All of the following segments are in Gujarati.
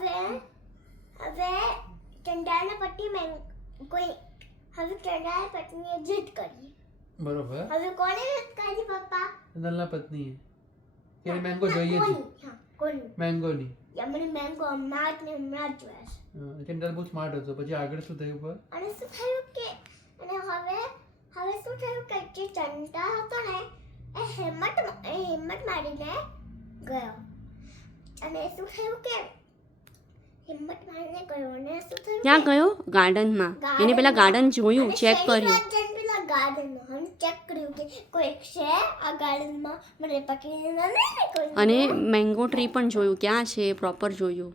હવે ચંડાળને પટ્ટી હવે ચંડાળ પત્નીએ જીત કરી. બરોબર. હવે કોને જીત કરી પપ્પા? નલના પત્નીએ. કે મેંગો જોઈએ છે. હા, કોની? મેંગોની. મને મેંગો હમણાં જ જોયા છે. ચંડાળ બહુ સ્માર્ટ હતો. પછી આગળ શું થયું પર? અને શું થયું કે હવે શું થયું કે જે ચંડા હતો ને એ હિંમત મારીને ગયો. અને શું થયું કે હિંમત મારીને ગયો અને શું થયું ક્યાં ગયો? ગાર્ડનમાં. એને પેલા ગાર્ડન જોયું, ચેક કર્યું. પેલા ગાર્ડનમાં ચેક કર્યું કે કોઈ છે આ ગાર્ડનમાં મને પકડીને નહીં કોઈ. અને મેંગો ટ્રી પણ જોયું, ક્યાં છે પ્રોપર જોયું.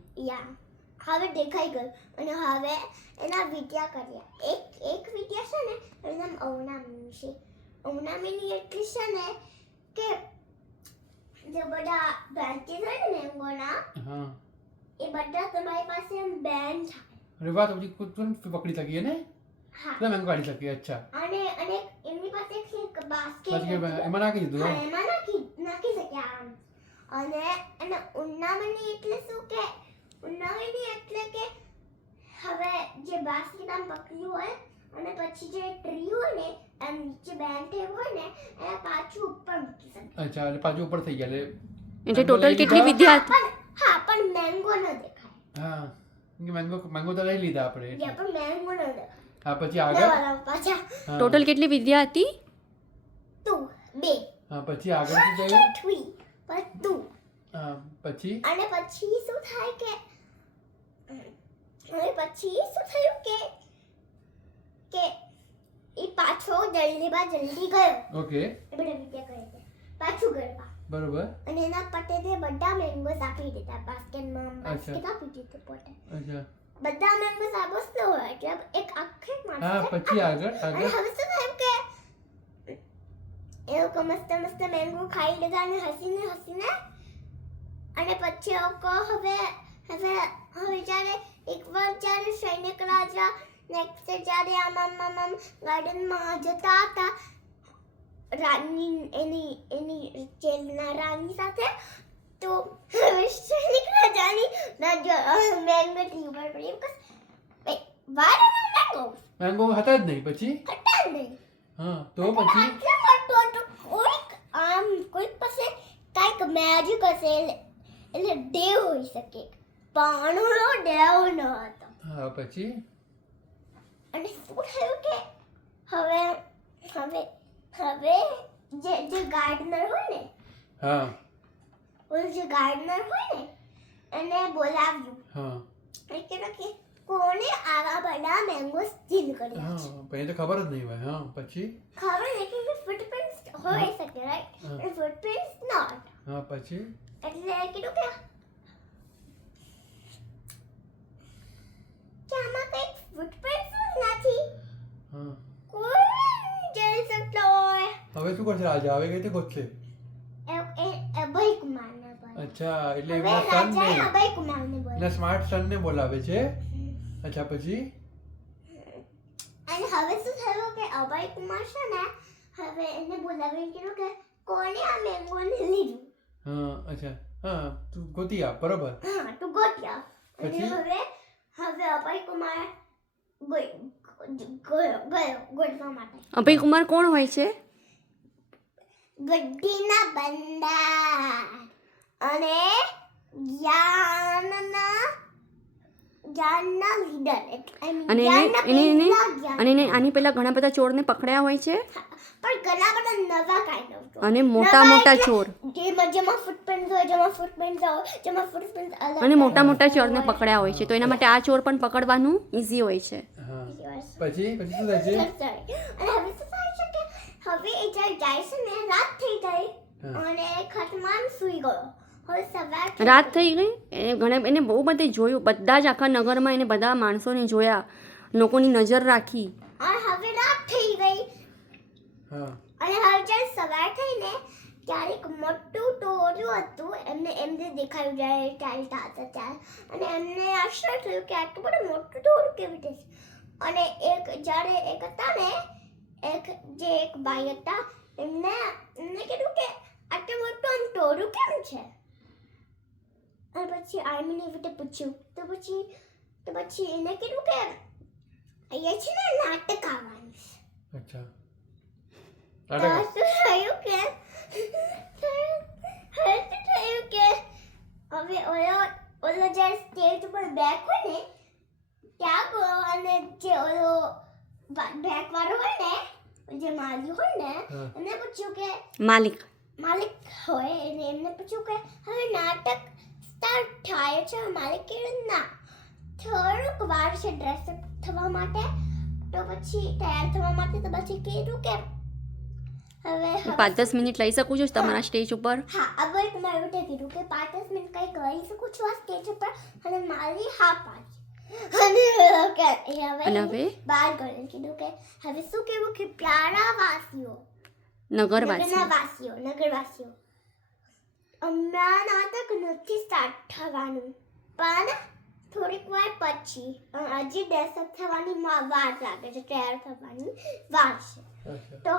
હવે દેખાઈ ગયું. અને હવે એના વિદ્યા કર્યા. એક વિદ્યા છે ને એનું નામ અવનામી છે. અવનામીની એટલી છે ને કે જે બધા બ્રાન્ચીસ હોય ને મેંગોના હા. એ બધા તમારી પાસે બેન્ડ થાય. અરે વાહ, તો પછી તુરંત પકડી શકીએ ને? હા. તો મેંગો કાઢી શકીએ. અચ્છા. અને એમની પાસે એક બાસ્કેટ પછી એમાં નાખી દીધું. હા, એમાં નાખી શક્યા આમ. અને ઉન્નામણી એટલે શું કે ઉન્નામણી એટલે કે હવે જે બાસ્કેટ આમ પકડ્યું હોય અને પછી જે ટ્રી હોય ને એમ નીચે બેન્ડ થયું હોય ને એને પાછું ઉપર મૂકી શકે. અચ્છા, એટલે પાછું ઉપર થઈ ગયા. એટલે ટોટલ કેટલી વિદ્યા હતી? પણ મેંગો ન દેખાય. હા, મેંગો તો લઈ લીધા આપણે. પણ મેંગો ન દેખાય. હા, પછી આગળ. પાછા હા. ટોટલ કેટલી વિદ્યા હતી? 2 હા, પછી આગળ શું થયું? 3 પર 2. હા, પછી અને પછી શું થાય કે હવે પછી શું થયું કે એ પાછો જલ્દી ગયો. ઓકે. એ બધા વિદ્યા કરે છે પાછું ગયો. બરોબર. અને એના પટેલે બધા મેંગોસ આપી દીધા બાસ્કેટમાં. બાસ્કેટ આપી દીધું પોતે. અચ્છા. બધા મેંગોસ આપોસ્તો હોય એટલે એક આખી હા, માણસ. પછી આગળ અને હવે શું થયું કે એ લોકો મસ્ત મેંગો ખાઈ લીધા અને હસીને અને પછી એ લોકો હવે જ્યારે સૈનિક રાજા નેક્સ્ટ જ્યારે આમ ગાર્ડનમાં જતા હતા રાની એની જેલના રાની સાથે, તો સૈનિક રાજાની મેંગો ટ્રી ઉપર પડી. મેંગો હતા જ નહીં. પછી હતા જ નહીં. હા, તો પછી કોઈક પાસે કાંઈક મેજિક હશે એટલે દેવ હોઈ શકે. પણ દેવ ન હતો. હા, પછી અને શું થયું કે હવે જે ગાર્ડનર હોય ને હા. જે ગાર્ડનર હોય ને એને બોલાવ્યું. હા. એ કીધું કે કોને આવા બધા મેંગો સ્ટીલ કર્યા છે. હા, પછી તો ખબર જ નહીં હોય. હા, પછી ખબર નહીં કે ફૂટપ્રિન્ટ્સ હોઈ શકે, રાઈટ? અને ફૂટપ્રિન્ટ્સ નોટ. હા, પછી એટલે કીધું કે આમાં કંઈક ફૂટપ્રિન્ટ્સ નથી. હા. કોઈ જઈ શકતો હોય. હવે શું કરશે રાજા? હવે કઈ રીતે ગોતશે? અભય કુમારને બોલાવે. અચ્છા, એટલે હવે એમના રાજાએ સનને, અભય કુમારને બોલાવે. એના સ્માર્ટ સનને બોલાવે છે. અચ્છા, પછી અને હવે શું થયું કે અભય કુમાર છે ને હવે એને બોલાવીને કીધું કે કોને આ મેંગોને લીધું. હા. અચ્છા. હા, તું ગોતી આપ. બરોબર. હા, તું ગોત્યા. અને પછી? હવે અભય કુમાર ગયો ગોતવા માટે. અભય કુમાર કોણ હોય છે? ગઢીના બંદાર અને જ્ઞાનના લીડર. અને એને આની પહેલા ઘણા બધા ચોરને પકડ્યા હોય છે. પણ ઘણા બધા નવા કાઇન્ડ ઓફ અને મોટા ચોર. જેમાં ફૂટપ્રિન્ટ હોય, જેમાં અલગ. અને મોટા ચોરને પકડ્યા હોય છે. તો એના માટે આ ચોર પણ પકડવાનું ઈઝી હોય છે. હા. પછી શું થાય છે? અને હવે શું થાય છે કે હવે એ જ્યારે જાય છે ને રાત થઈ ગઈ અને ખટમાન સૂઈ ગયો. હવે સવાર રાત થઈ ગઈ. એને બહુ બધે જોયું. બધા જ આખા નગરમાં એને બધા માણસોને જોયા, લોકોની નજર રાખી. અને હવે રાત થઈ ગઈ. હા. અને હવે જ્યારે સવાર થઈ ને ત્યારે એક મોટું ટોળું હતું. એમને દેખાયું જ્યારે ચાલતા હતા ત્યારે. અને એમને આશ્ચર્ય થયું કે આટલું બધું મોટું ટોળું કેવી રીતે છે. અને જ્યારે એક હતા ને એક ભાઈ હતા એમને કીધું કે આટલું મોટું આમ ટોળું કેમ છે. અને પછી પછી આર્મીને એવી રીતે પૂછ્યું તો પછી એને કીધું કે અહીંયા છે ને નાટક આવવાનું છે. અચ્છા તો નાટક શું થયું કે હવે ઓલો જ્યારે સ્ટેજ ઉપર બેઠો ને ત્યાં ગયો અને જે ઓલો બેક વાળો હોય ને જે માલી હોય ને હા. એને પૂછ્યું કે માલિક હોય અને એમને પૂછ્યું કે હવે નાટક સ્ટાર્ટ થાય છે. માલિક કીધું ના થોડુંક વાર છે ડ્રેસઅપ થવા માટે તો પછી તૈયાર થવા માટે તો પછી કીધું કે હવે 5-10 મિનિટ લઈ શકું છું તમારા સ્ટેજ ઉપર? હા અભય કુમાર એવું કીધું કે 5-10 મિનિટ કંઈ કરી શકું છું આ સ્ટેજ ઉપર અને મારી હા પાડી અને અને હવે હવે બહાર ગયો કીધું કે હવે શું કહેવું કે પ્યારા વાસીઓ નગરવાસી નગરવાસીઓ હમણાં નાટક નથી સ્ટાર્ટ થવાનું પણ થોડીક વાર પછી હજી ડ્રેસઅપ થવાની વાર લાગે છે તૈયાર થવાની વાર છે. અચ્છા તો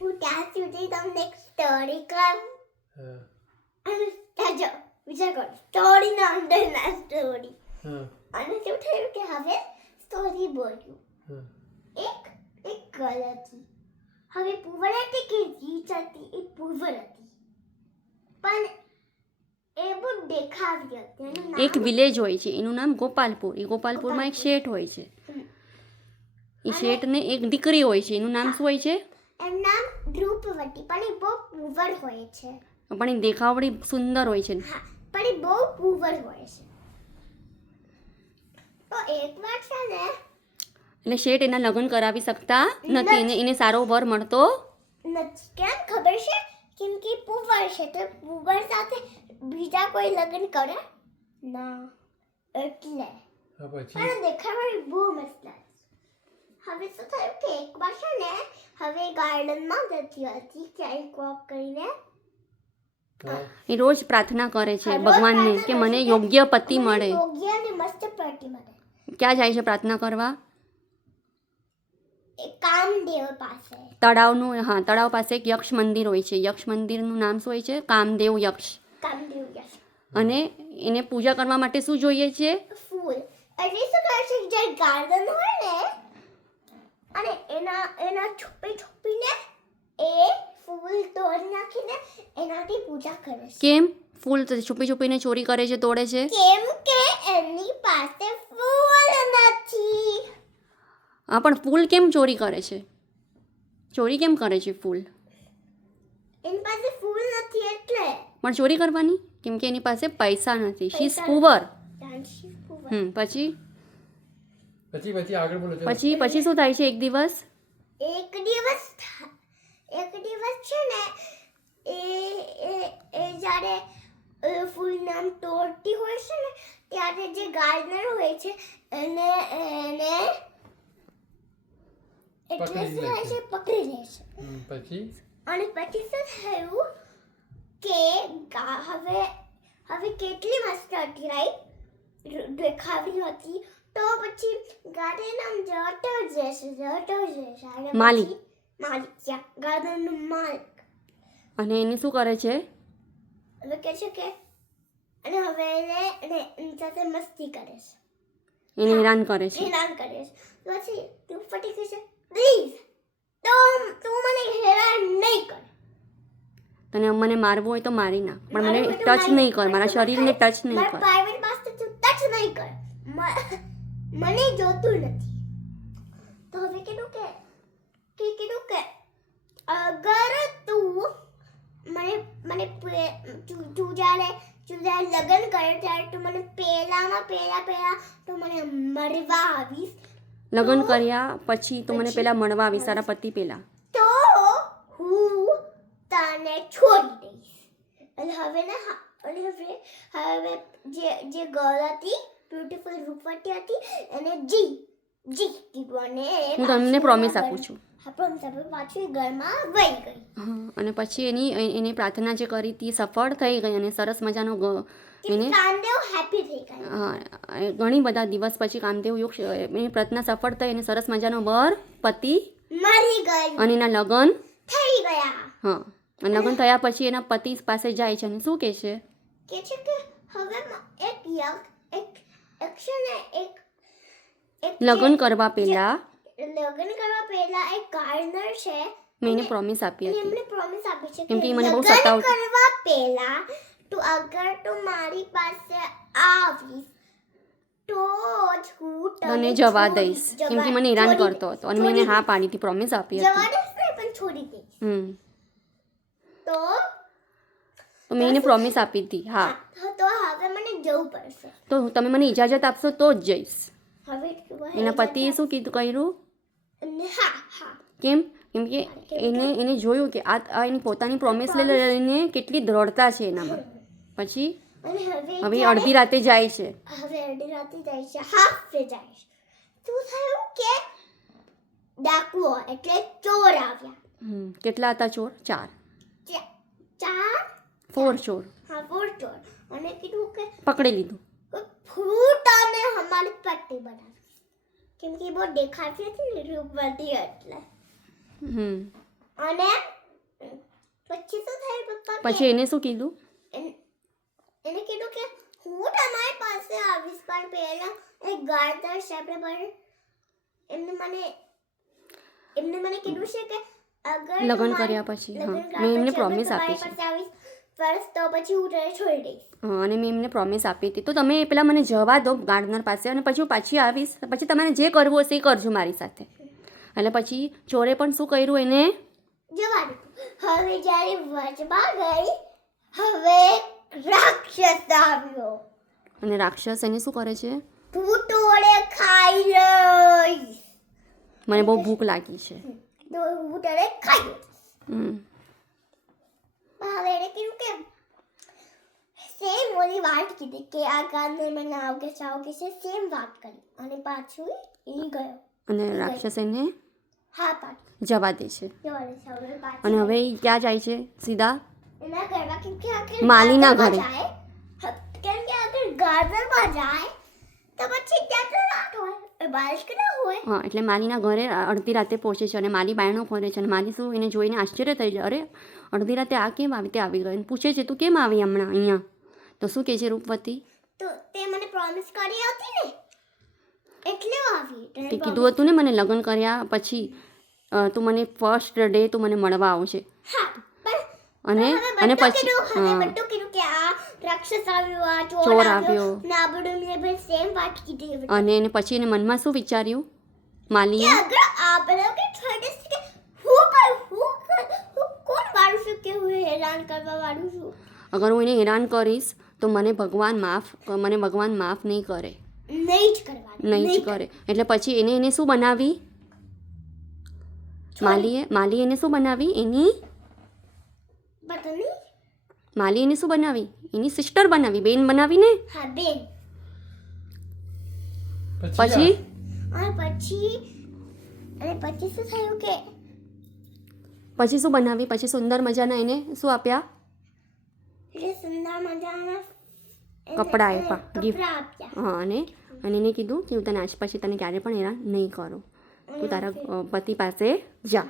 હું ત્યાં સુધી તમને એક સ્ટોરી કહું હા અને જો વિચાર કરો સ્ટોરીના અંદરના સ્ટોરી હા અને શું થયું કે હવે સ્ટોરી બોલ્યું હા એક ગર્લ હતી. હવે પુવર હતી કે રીચ હતી એ પુવર હતી પણ એ બહુ દેખાવી હતી. એનું નામ એક વિલેજ હોય છે એનું નામ ગોપાલપુર. એ ગોપાલપુરમાં એક શેઠ હોય છે. એ શેઠને એક દીકરી હોય છે એનું નામ શું હોય છે? એનું નામ ધ્રુપવતી પણ એ બહુ પુવર હોય છે. પણ એ દેખાવડી સુંદર હોય છે. હા પણ એ બહુ પુવર હોય છે. તો એકવાર છે ને એટલે શેઠ એના લગ્ન કરાવી શકતા નથી. એને સારો વર મળતો નથી. કેમ ખબર છે? કેમ કે પુવર છે તો પુવર સાથે બીજા કોઈ લગ્ન કરે ના એટલે હા પછી પણ દેખાડવાની બહુ મસ્ત લાગે. હવે શું થયું કે એકવાર છે ને હવે ગાર્ડનમાં જતી હતી ક્યાંક વોક કરીને હા એ રોજ પ્રાર્થના કરે છે રોજ ભગવાનને પ્રાર્થના કે કરે મને છે યોગ્ય પતિ મને મળે. યોગ્ય અને મસ્ત પતિ મળે. ક્યાં જાય છે પ્રાર્થના કરવા? એ કામદેવ પાસે. તળાવનું હા તળાવ પાસે એક યક્ષ મંદિર હોય છે. યક્ષ મંદિરનું નામ શું હોય છે? કામદેવ યક્ષ. કામદેવ યશ અને એને પૂજા કરવા માટે શું જોઈએ છે? ફૂલ એટલે શું કરે છે જે ગાર્ડન હોય ને અને એના છુપીને એ ફૂલ તોડી નાખીને એનાથી પૂજા કરે છે. કેમ ફૂલ છુપીને ચોરી કરે છે, તોડે છે? કેમ કે એની પાસે ફૂલ નથી. હા પણ ફૂલ કેમ ચોરી કરે છે? ચોરી કેમ કરે છે ફૂલ? એની પાસે ફૂલ નથી એટલે પણ ચોરી કરવાની કેમ કે એની પાસે પૈસા નથી. શી ઇઝ પૈસા પુઅર. દાનશી ફૂલ. પછી પછી આગળ બોલો ચલો. પછી શું થાય છે? એક દિવસ એક દિવસ છે ને એ જ્યારે ફૂલ નામ તોડતી હોય છે ને ત્યારે જે ગાર્ડનર હોય છે એને એટલે પકડી શું લે થાય છે. છે પકડી લે છે. પછી અને પછી શું થયું કે હવે કેટલી મસ્ત હતી રાઈટ દેખાવી હતી તો પછી ગાર્ડન આમ જતો જશે અને માલિક. પછી માલિક ગાર્ડનનું માલિક અને એને શું કરે છે? હવે કહે છે કે અને હવે એની સાથે મસ્તી કરે છે. એને હેરાન કરે છે. હેરાન કરે છે. પછી તું ફટી ગઈ છે પ્લીઝ તું મને હેરાન નહીં કર. તને મને મારવું હોય તો મારી નાખ પણ મને મારું બધું ટચ મારી- નહીં કર. મારા શરીરને ટચ નહીં મારા કર. પ્રાઇવેટ પાસે તું ટચ નહીં કર. મને જોતું નથી. તો હવે કીધું કે અગર તું તું જ્યારે લગ્ન કરે ત્યારે તું મને પહેલા તું મને મળવા આવીશ લગ્ન કર્યા પછી તો મને પેલા મળવા આવી સારા પતિ પેલા. તો હું તને છોડી દઈશ. અને હવે જે ગર્લ હતી બ્યુટીફુલ રૂપવતી હતી એને જી કીધું અને હું તમને પ્રોમિસ આપું છું. પ્રોમિસ આપ્યું પાછું એ ઘરમાં વહી ગઈ. હા અને પછી એની પ્રાર્થના જે કરી હતી એ સફળ થઈ ગઈ અને સરસ મજાનો એને કામદેવ હેપી થઈ ગયા. હા ઘણી બધા દિવસ પછી કામદેવ યુગ એની પ્રાર્થના સફળ થઈ અને સરસ મજાનો વર પતિ મરી ગઈ અને એના લગ્ન થઈ ગયા. હા અને લગ્ન થયા પછી એના પતિ પાસે જાય છે અને શું કહે છે? કે છે કે હવે એક છે ને એક લગ્ન કરવા પહેલા લગ્ન કરવા પહેલા એક ગાર્ડનર છે મેં એને પ્રોમિસ આપી અને હતી એમને પ્રોમિસ આપી છે કેમ કે એ મને બહુ લગ્ન સતાવતી. કરવા પહેલા અગર તું મારી પાસે આવીશ તો જ હું તને જવા દઈશ કેમ કે મને હેરાન કરતો હતો અને મેં એને હા પાડી હતી પ્રોમિસ આપી જવા હતી દઈશ નહીં પણ છોડી દઈશ તો તો મેં એને પ્રોમિસ આપી હતી હા તો હવે મને જવું પડશે તો તમે મને ઇજાજત આપશો તો જ જઈશ. હવે એના પતિએ શું કર્યું હા હા કેમ કેમ કે એને જોયું કે આ એની પોતાની પ્રોમિસ લઈને કેટલી દ્રઢતા છે એનામાં. પછી અને હવે અડધી રાતે જાય છે. હવે અડધી રાતે જાય છે હાફે જાય છે શું થયું કે ડાકુઓ એટલે ચોર આવ્યા કેટલા હતા ચોર? 4 ચોર હા 4 ચોર અને કીધું કે પકડી લીધું. ફ્રૂટ અને અમારી પટ્ટી બનાવી કેમ કે બહુ દેખાતી હતી ને રૂપવતી એટલે અને પછી શું થયું પપ્પા પછી એને શું કીધું એને કીધું કે હું તમારી પાસે આવીશ પણ પહેલા એક ગાર્ડનર છે આપણે પણ એમને મને કીધું છે કે અગર લગ્ન કર્યા પછી હા મેં એમને પ્રોમિસ આપી છે ફર્સ્ટ તો પછી હું તને છોડી દઈશ. હા અને મેં એમને પ્રોમિસ આપી હતી તો તમે પેલા મને જવા દો ગાર્ડનર પાસે અને પછી હું પાછી આવીશ પછી તમારે જે કરવું હશે એ કરજો મારી સાથે. એટલે પછી ચોરે પણ શું કર્યું એને જવા દીધું. હવે જ્યારે વચમાં ગઈ હવે રાક્ષસ આવ્યો અને રાક્ષસ એને શું કરે છે તું તોડે ખાઈ લઈશ મને બહુ ભૂખ લાગી છે. તો હું તને ખાઈ લઈશ. હમ હવે એને કીધું કે સેમ ઓલી વાત કીધી કે આ ગાંધર મને આવકે ચાવકે છે સેમ વાત કરી અને પાછું એ ગયો અને રાક્ષસ એને હા પાછું જવા દે છે જવા દે છે. હવે પાછું અને હવે ઈ ક્યાં જાય છે સીધા એના ઘરમાં કેમ કે આખરે માલીના ગાર્ડનમાં ઘરે. જાય કેમ કે આખરે ગાર્ડનમાં જાય તો પછી ત્યાં તો રાત હોય બારિશ કે ના હોય હા એટલે માલીના ઘરે અડધી રાતે પહોંચે છે અને માલી બાયણો ખોલે છે અને માલી શું એને જોઈને આશ્ચર્ય થઈ જાય અરે અડધી રાતે આ કેમ આવી તે આવી ગઈ અને પૂછે છે તું કેમ આવી હમણાં અહીંયા તો શું કહે છે રૂપવતી તો તે મને પ્રોમિસ કરી હતી ને એટલે આવી તને તે કીધું હતું ને મને લગ્ન કર્યા પછી તું મને ફર્સ્ટ ડે તું મને મળવા આવશે હા પણ અને હવે અને બધું પછી કીધું, હવે હા બધું કીધું કે આ રાક્ષસ આવ્યો આ ચોર ચોર આવ્યો આવ્યો. ને આ બધું મેં બસ સેમ વાત કીધી કે અને એને પછી એને મનમાં શું વિચાર્યું માલીએ અગર આ બધા કે થર્ડ કે હું કોણ વાળું છું કે હું હેરાન કરવા વાળું છું અગર હું એને હેરાન કરીશ તો મને ભગવાન માફ નહીં કરે નહીં જ કરવાનું નહીં જ કરે એટલે પછી એને શું બનાવી માલીએ એને શું બનાવી એની પતા નહીં માલી એને શું બનાવી એની સિસ્ટર બનાવી બેન બનાવી ને હા બેન પછી અને પછી શું થયું કે પછી શું બનાવી પછી સુંદર મજાના એને શું આપ્યા એટલે સુંદર મજાના કપડાં આપ્યા ગિફ્ટ કપડાં આપ્યા હા અને એને કીધું કે હું તને આજ પછી તને ક્યારે પણ હેરાન નહીં કરું તું તારા પતિ પાસે જા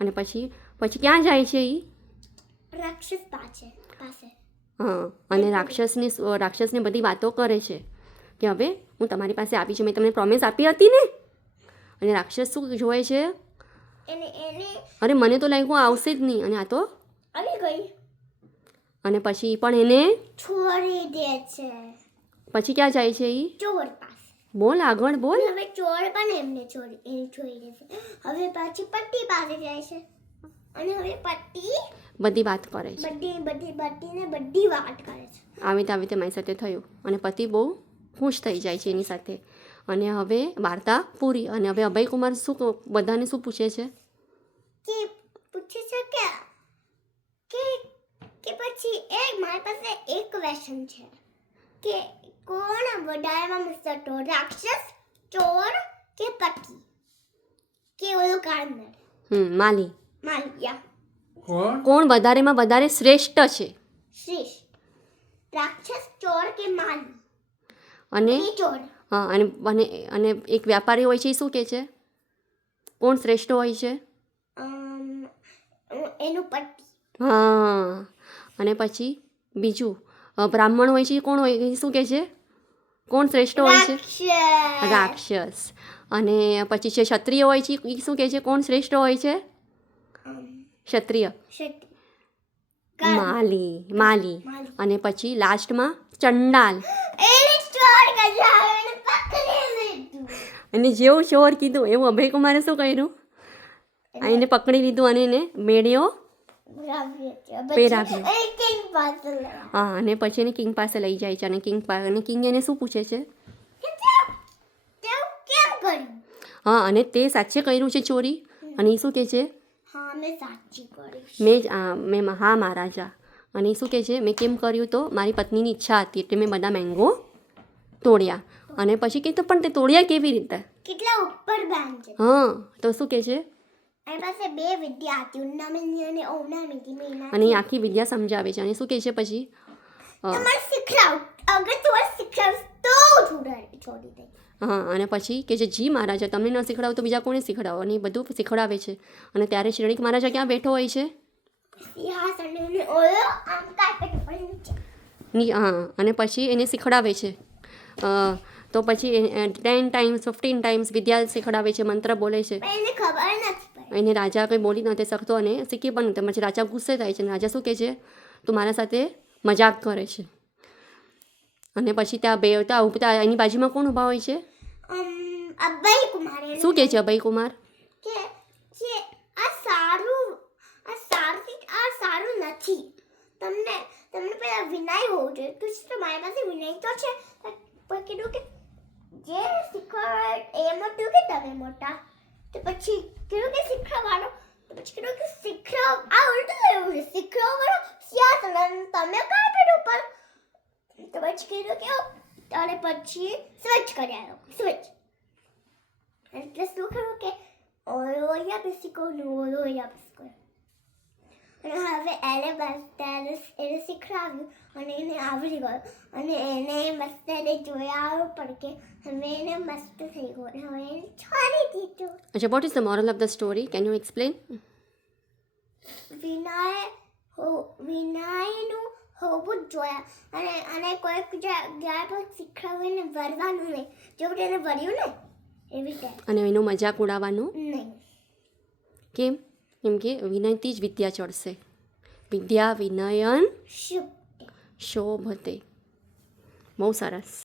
અને પછી ક્યાં જાય છે એ રાક્ષસ પાસે હા અને રાક્ષસને બધી વાતો કરે છે કે હવે હું તમારી પાસે આવી છું મેં તમને પ્રોમિસ આપી હતી ને અને રાક્ષસ શું જોવે છે એને અરે મને તો લાગ્યું આવશે જ નહીં અને આ તો આવી ગઈ અને પછી પણ એને છોડી દે છે પછી ક્યાં જાય છે એ ચોર પાસે બોલ આગળ બોલ હવે ચોર પણ એમને છોડી દે છે હવે પાછી પટ્ટી પાસે જાય છે અને હવે પટ્ટી બધી વાત કરે છે બધી વાત કરે છે આવી રીતે મારી સાથે થયું અને પતિ બહુ ખુશ થઈ જાય છે એની સાથે અને હવે વાર્તા પૂરી અને હવે અભયકુમાર બધાને શું પૂછે છે કે પૂછે છે કે પછી મારી પાસે એક ક્વેશ્ચન છે કે કોણ વધારેમાં મસ્ત હતો રાક્ષસ ચોર કે પતિ કે ઓલો ગાર્ડનર માલી માલિયા કોણ વધારેમાં વધારે શ્રેષ્ઠ છે શ્રેષ્ઠ રાક્ષસ ચોર કે માલી અને એ ચોર હા અને એક વ્યાપારી હોય છે એ શું કહે છે કોણ શ્રેષ્ઠ હોય છે એનું પતિ હા અને પછી બીજું બ્રાહ્મણ હોય છે એ કોણ હોય એ શું કહે છે? કોણ શ્રેષ્ઠ હોય છે? રાક્ષસ. રાક્ષસ. અને પછી છે ક્ષત્રિય હોય છે એ શું કહે છે? કોણ શ્રેષ્ઠ હોય છે? ક્ષત્રિય. ક્ષત્રિય. માલી. માલી. માલી. અને પછી લાસ્ટમાં ચંડાલ. એને ચોર કર્યા, એને પકડી લીધું. અને જેવું ચોર કીધું એવું અભયકુમારે શું કર્યું? એને પકડી લીધું અને એને મેળ્યો પહેરાવ્યો. એ કિંગ પાસે લાવ્યા. હા, અને પછી એને કિંગ પાસે લઈ જાય છે અને કિંગ એને શું પૂછે છે? તેવું કેમ કર્યું? હા, અને તે સાચે કર્યું છે ચોરી? અને એ શું કહે છે? હા, મેં સાચી કરી. મેં હા મહારાજા. અને એ શું કહે છે? મેં કેમ કર્યું? તો મારી પત્નીની ઈચ્છા હતી એટલે મેં બધા મેંગો તોડ્યા. અને પછી કહે તો પણ તે તોડ્યા કેવી રીતે? કેટલા ઉપર બેન છે. હા, તો શું કહે છે? એની પાસે બે વિદ્યા હતી, ઉન્નામિની અને ઔનામિની. અને એ આખી વિદ્યા સમજાવે છે અને શું કહે છે પછી? તમારે શીખડાવ, અગર તમારે શીખડાવ તો છોડી દે. હા, અને પછી કે જે જી મહારાજા તમને ન શીખડાવો તો બીજા કોને શીખડાવો? અને એ બધું શીખડાવે છે. અને ત્યારે શ્રેણીક મહારાજા ક્યાં બેઠો હોય છે? સિંહાસન અને ઓલો આમ કાર્પેટ ઉપર નીચે. હા, અને પછી એને શીખડાવે છે. તો પછી 10 ટાઈમ્સ 15 ટાઈમ્સ વિદ્યા શીખડાવે છે, મંત્ર બોલે છે. પણ એને ખબર નથી પડી. એને રાજા કંઈ બોલી નથી શકતો અને શીખી પણ નથી. પછી રાજા ગુસ્સે થાય છે અને રાજા શું કહે છે? તું મારા સાથે મજાક કરે છે. અને પછી ત્યાં એની બાજુમાં કોણ ઊભા હોય છે? અભય કુમાર એને શું કહે છે અભયકુમાર? કે જે આ સારું નથી. તમને પેલા વિનય હોવું જોઈએ. તો તમારી પાસે વિનય તો છે. પણ કીધું કે જે શીખવાડ એ મોટું કે તમે મોટા. તો પછી કીધું કે શીખવાડો. તો પછી કીધું કે શીખવાડ આ ઉલટું થયું છે. શીખવાડો સિંહાસન તમે કાર્પેટ ઉપર. તો પછી કીધું કે અને પછી સ્વિચ કર્યા લોકો સ્વિચ. એટલે શું ખરું કે ઓલો અહીંયા બેસી ગયો ને ઓલો અહીંયા બેસી ગયો. અને હવે એને મસ્ત એને શીખવાડ્યું અને એને આવડી ગયો. અને એને મસ્ત એને જોયા પણ કે હવે એને મસ્ત થઈ ગયો. અને હવે એને છોડી દીધું. અચ્છા, what is the moral of the story? Can you explain? વિનયનું હોવું જ જોઈએ. અને કોઈક જગ્યા પર શીખવાડીને વરવાનું નહીં. જેવું તેને વર્યું ને એવી રીતે અને એનો મજાક ઉડાવવાનો નહીં. કેમ? કેમ કે વિનયથી જ વિદ્યા ચડશે. વિદ્યા વિનયન શુભ. શોભતે. બહુ સરસ.